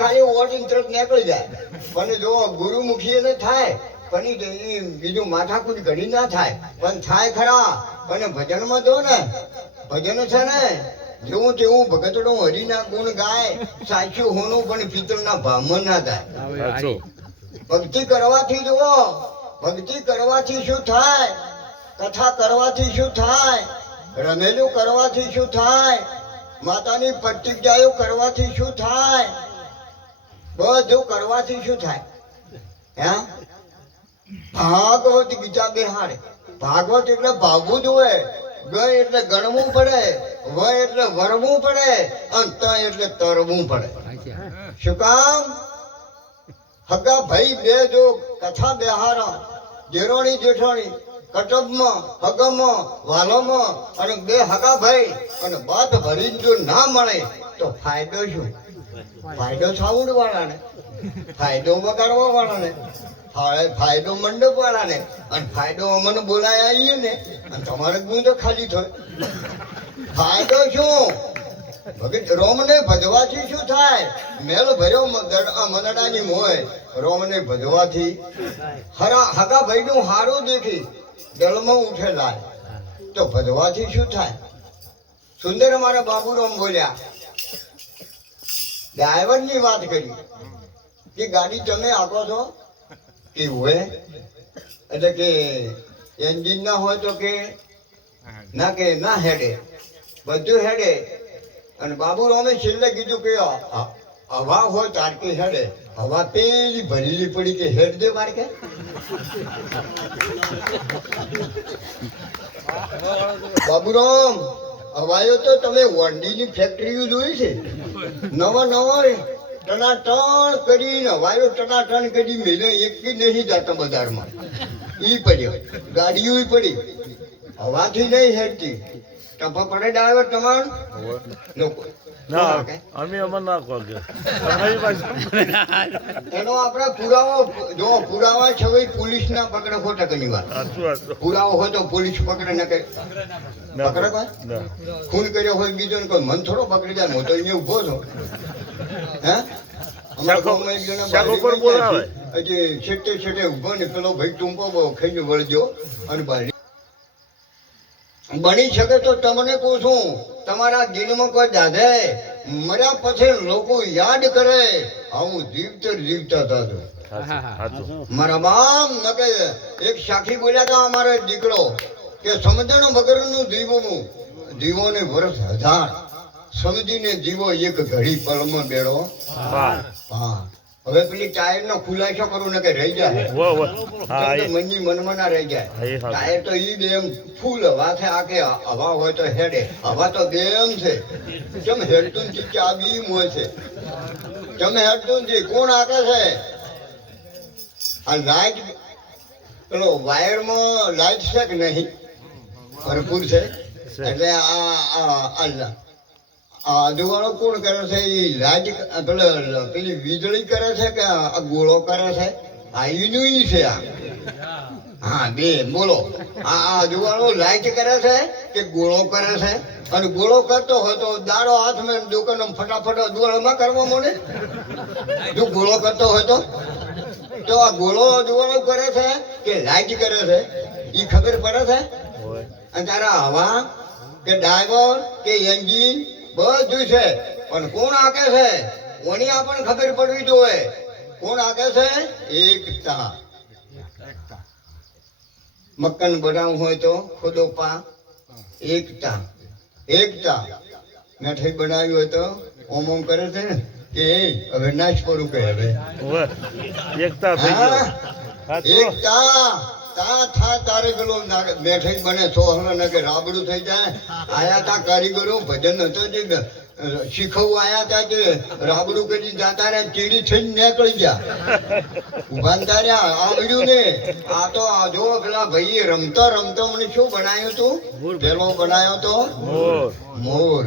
ખાલી ઓળીને તરત નીકળી જાય. પણ જો ગુરુમુખી એને થાય પણ બીજું માથાકૂટ ઘડી ના થાય, પણ થાય ખરા. અને ભજનમાં જો ને ભજન છે ને જેવું તેવું ભગતડું હરિના ગુણ ગાય, સાચું હોનું પણ પિત્તળના ભાવમાં ના થાય. ભક્તિ કરવાથી જુઓ, ભક્તિ કરવાથી શું થાય, કથા કરવાથી શું થાય, રમેલું કરવાથી શું થાય, માતાની પ્રતિજ્ઞાઓ કરવાથી શું થાય, બધું કરવાથી શું થાય. હે ભાગવત ગીતા બેહાડે. ભાગવત એટલે ભાવવું જોઈએ, ગ એટલે ગણવું પડે, વ એટલે વરવું પડે, અને ત એટલે તરવું પડે. શું કામ? હગા ભાઈ બે જો કથા બેહારા, જેરોણી જેઠાણી કટબમાં હગમાં વાલોમાં, અને બે હગા ભાઈ અને બાદ ભરી જો ના મળે તો ફાયદો શું? ફાયદો સાઉન્ડ વાળાને, ફાયદો વગાડવા વાળાને, ફાયદો મંડપ વાળાને, અને ફાયદો અમને બોલાય આવીએ ને અને તમારે ગુણ તો ખાલી થાય. ફાયદો શું? ભગત રોમને ભજવાથી શું થાય? મેલ ભર્યો મનડાની મોય, રોમને ભજવાથી હગા ભાઈ નું હારું દેખી દળમાં ઉઠે લાય તો ભજવાથી શું થાય? સુંદર અમારા બાબુરામ બોલ્યા, ડ્રાઈવરની વાત કરી કે ગાડી તમે આપો છો કે હોય, એટલે કે એન્જિન ના હોય તો કે ના હેડે, બધું હેડે. અને બાબુરામે છેલ્લે કીધું કે હવા હોય તાર કે હેડે, હવા પેલી ભરેલી પડી કે હેડ દે મારે કે. બાબુરામ હવાયો તો તમે વંડીની ફેક્ટરીઓ જોઈ છે, નવા ટનાટણ કરીને હવાયો ટનાટણ કરી મેલે, એક નહીં જતા બજારમાં. ઈ પડ્યો, ગાડીઓ પડી, હવાથી નહીં હેડતી. ટપા પડે ડ્રાઈવર તમાર લોકો એનો આપણે પુરાવો જો પુરાવા છે પોલીસ ના પકડે, ખોટા ઘણી વાર પુરાવો હોય તો પોલીસ પકડે ને કઈ પકડે. ખૂન કર્યો હોય બીજો ને કોઈ મન થોડો પકડી જાય. હું તો અહીંયા ઉભો છું. હે હજી છેટે ઉભો ને પેલો ભાઈ ટૂંકો ખાઈને વળજો અને બારી બની શકે તો તમને કહું છું, તમારા દિલમાં કોઈ દાદે મર્યા પછી લોકો યાદ કરે આવું જીવતા થતો. મારા બાપ નકે એક સાખી બોલ્યા હતા અમારો દીકરો કે સમજણ વગરનું જીવવું જીવોને વર્ષ 1000, સમજીને જીવો એક ઘડી પલમાં બેડો. હા હવે પેલી ટાયર નો ખુલાસો કરું ને કે રહી જાય, મનની મનમાં ના રહી જાય. ટાયર તો ઈ બેમ ફૂલ હવા છે, આ કે હવા હોય તો હેડે, હવા તો બેમ છે. કેમ હેડતું નથી? આ બીમ હોય છે, તમે હેડતું નથી. કોણ આકે છે? આ લાઈટ પેલો વાયરમાં લાઈટ છે કે નહીં? ભરપૂર છે. એટલે આજુવાળો કોણ કરે છે? એ લાઈટ પેલી વીજળી કરે છે કે આ ગોળો કરે છે? આ ઈનું ઈ છે. હા બે બોલો, આ આજુવાળો લાઈટ કરે છે કે ગોળો કરે છે? અને ગોળો કરતો હોય તો દાડો હાથમાં દુકાન ફટાફટ દુવાળમાં કરવા મળે. જો ગોળો કરતો હોય તો આ ગોળો દુવાળો કરે છે કે લાઈટ કરે છે એ ખબર પડે છે? અને તારા હવા કે ડ્રાઈવર કે એન્જિન બધું છે, પણ કોણ આકે છે? ઓની આપણને ખબર પડવી જોઈએ. કોણ આકે છે? એકતા. મકાન બનાવવું હોય તો ખોદો પા એકતા. મેઠાઈ બનાવી હોય તો ઓમ કરે છે ને કે હવે નાશ પડું કે હવે એકતા. તારે પેલો મેઠાઈ બને સોહરા કે રાબડું થઈ જાય. આયા તા કારીગરો ભજન હતો જે શીખવવા આયા તા કે રાબડું કરી જાતા રે ચીડી થઈને નીકળી ગયા. ઉભા તાર્યા આવડ્યું ને. આ તો જો પેલા ભાઈ રમતો મને શું બનાવ્યું તું? પેલો બનાવ્યો તો મોર.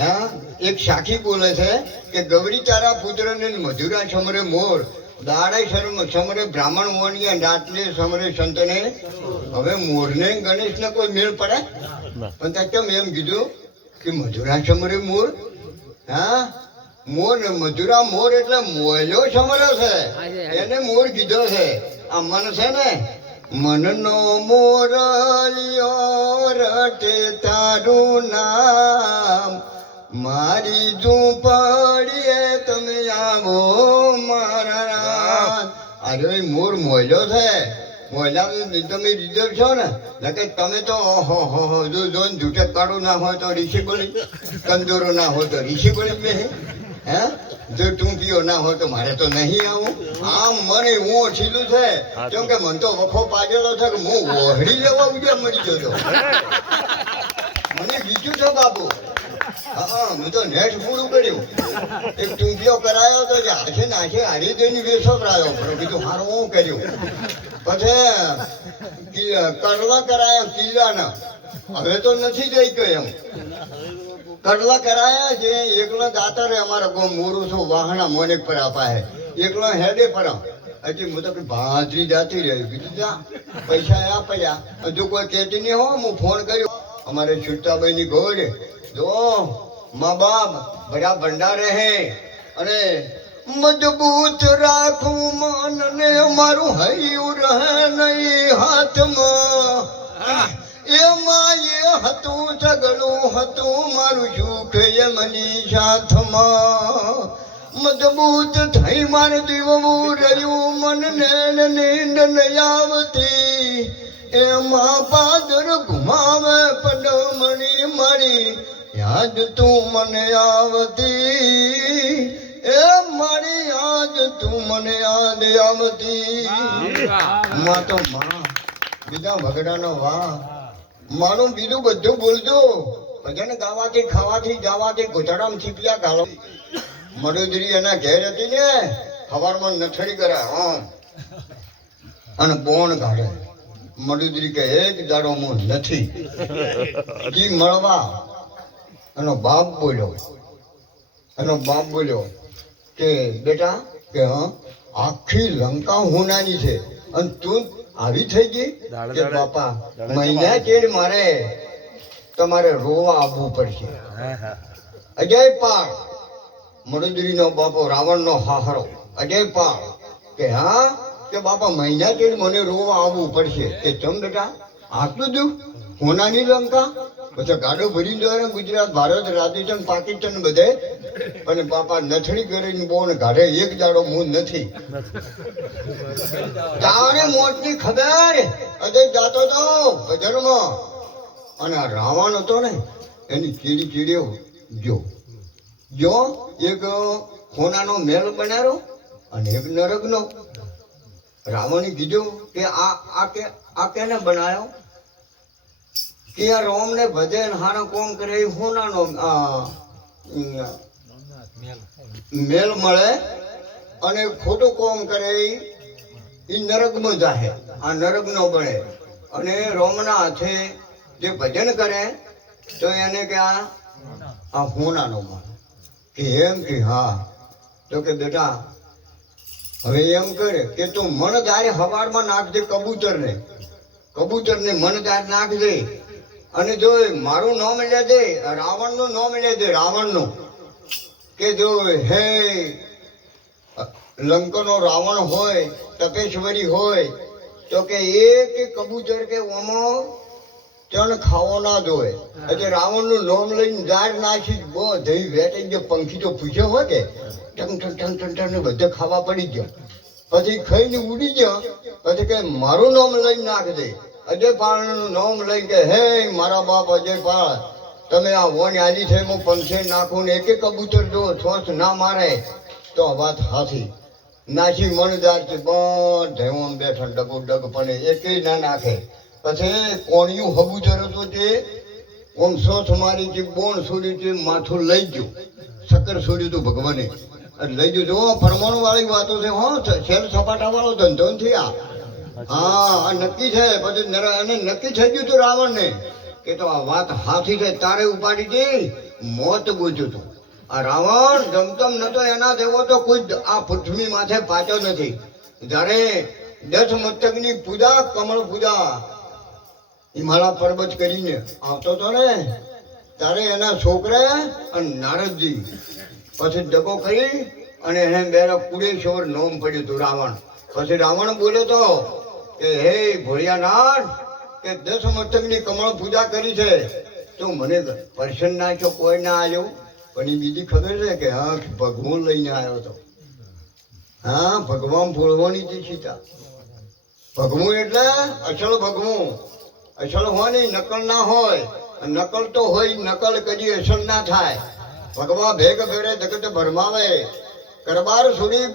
હા એક સાખી બોલે છે કે ગૌરી તારા પુત્ર ને મધુરા સમરે મોર, દાડે સમરે બ્રાહ્મણ મોનિયા, દાંતલે સમરે સંતને. હવે મોરને ગણેશ ને કોઈ મેળ પડે? પણ ત્યાં કેમ એમ કીધું કે મધુરા સમરે મોર? હા મોર મધુરા મોર એટલે મોયલો સમરો છે એને મોર કીધો છે આ મન છે ને મનનો મોરલિયો રટે તારું નામ મારી ઝૂંપડીએ તમે આવો મારા રામ. અરે મોર મોયલો છે મોયલા તમે રીઝર્વ છો ને કે તમે તો ઓહો જો જૂઠે કાળું ના હોય તો ઋષિ બોલી કંદોરો ના હોય તો ઋષિ બોલી બે હે જો ટૂંકીઓ ના હોય તો મારે તો નહીં આવું. આમ મને હું ઓછીલું છે કેમ કે મને તો વખો પાડેલો છે કે હું વહડી લેવા ઉજ્યા મળી જતો મને બીજું છે બાપુ. હા મેં તો નેટ પૂરું કર્યું એક ટૂંકીઓ કરાયો તો જે હાથે નાખે હારી દઈને વેસો કરાયો પણ બીજું મારું હું કર્યું. પછી કડવા કરાયા કિલ્લાના હવે તો નથી જઈ ગયો એમ કડવા કરાયા છે એકલો દાતર અમારા ગો મોરું છું વાહણા મોનેક પર અપાય એકલો હેડે પર હજી હું તો ભાંજરી જાતી રહી કીધું જા પૈસા આપ્યા હજુ કોઈ કહેતી નહીં હો. હું ફોન કર્યો અમારે છુટ્ટાભાઈ ની ઘોડ જો મા બાપ બડા ભંડારે હે અને મજબૂત રાખું મન ને મારું હૈયું રહે નહીં હાથમાં એમાં એ હતું સગળું હતું મારું સુખ એમની સાથમાં મજબૂત થઈ મારે દીવવું રહ્યું મન ને નીંદ નહીં આવતી એમાં પાદર ઘુમાવે પડમણી મારી યાદ તું મને આવતી એ મારી યાદ તું મને યાદ આવતી. માં તો માં બીજા વગડાનો વાહ માનું બીજું બધું બોલજો ભજન ગાવાથી ખાવાથી જવાથી ગોધડામાં છીપિયા ગાળો. મડોદરી એના ઘેર હતી ને સવારમાં નથડી કરે હા અને બોણ કાઢે. મડોદરી કે એક દાડો હું નથી જી મળવા એનો બાપ બોલ્યો કે બેટા કે હા આખી લંકા હોનાની છે અને તું આવી થઈ ગઈ કે બાપા મહિના ચેડ મારે તમારે રોવા આવવું પડશે. અજય પાળ મડોદરીનો બાપો રાવણનો હાહરો અજય પાળ કે હા કે બાપા મહિના ચેડ મને રોવા આવવું પડશે કે ચમ બેટા આટલું દુઃખ હોનાની લંકા પછી ગાડો ભરી દો ગુજરાત ભારત રાજસ્થાન પાકિસ્તાન બધે અને બાપા નથડી કરીને બોન કાઢે એક દાડો હું નથી તારે મોટની ખબર અજય જાતો તો ભજનમાં અને આ રાવણ હતો ને એની ચીડી ચીડીઓ જો એક હોનાનો મેલ બનાવ્યો અને એક નરકનો. રાવણે કીધું કે આ કેને બનાવ્યો કે આ રોમ ને ભજે હાનો કોમ કરે હોનાનો મેલ મળે અને ખોટું કોમ કરે એ નરકમાં જાહે આ નરક નો બને અને રોમના હાથે જે ભજન કરે તો એને કે આ હોનાનો મળે કે એમ કે હા તો કે બેટા હવે એમ કરે કે તું મણદારે હવારમાં નાખજે કબૂતરને મણદાર નાખજે અને જો મારું નામ લે દે રાવણનું નામ લે દે રાવણનું કે જો હે લંકનો રાવણ હોય તપેશ્વરી હોય તો કે એક કબૂતર કે ઓમો ચણ ખાવો ના જોવે એટલે રાવણનું નામ લઈને ઝાડ નાખી બહુ દહીં વેટાઈ ગયો પંખી તો પૂછ્યો હોય કે ટન બધે ખાવા પડી ગયો પછી ખાઈને ઉડી ગયો પછી કે મારું નામ લઈને નાખ દે અજય પાળનું નામ લઈને કે હે મારા બાપ અજય પાળ તમે આ વોન આલી છે હું પંખે નાખું ને એક કબૂતર જો શ્વાસ ના મારે તો વાત હાથી નાખી મણદાર છે બધે ઓમ બેઠા ડગ પણ એકેય ના નાખે. પછી કોણિયું કબૂતર હતું તે ઓમ શ્વાસ મારી છે બોણ છોડી છે માથું લઈ ગયું શક્કર છોડ્યું હતું ભગવાને લઈ ગયું જો પરમાણુ વાળી વાતો છે હો શેર સપાટા વાળો ધંધો નથી હા નક્કી છે. પછી એને નક્કી થઈ ગયું હતું રાવણને કે તો આ વાત હાથી છે તારે ઉપાડી હતી મોત ગુજ્યું હતું. આ રાવણ જમતમ નતો એના જેવો તો કોઈ આ પૃથ્વી માથે પાછો નથી. જ્યારે 10 મસ્તકની પૂજા કમળ પૂજા હિમાલય પર્વત કરીને આવતો હતો ને ત્યારે એના છોકરા અને નારદજી પછી દગો કરી અને એને બેરા કુડેશ્વર નોમ પડ્યું હતું રાવણ. પછી રાવણ બોલ્યો તો કે હે ભોળિયાનાથ, કે 10 મસ્તકની કમળ પૂજા કરી છે તો મને પ્રસન્ન ના છો, કોઈ ના આવ્યું. પણ એ બીજી ખબર છે કે હા ભગવાન લઈને આવ્યો હતો. હા, ભગવાન ફોડવાની હતી સીતા. ભગવું એટલે અસલ ભગવું. અસલ હોય ને નકલ ના હોય. નકલ તો હોય, નકલ કદી અસલ ના થાય. ભગવા ભેગ ભેરે જગત ભરમાવે, કરબાર છોડી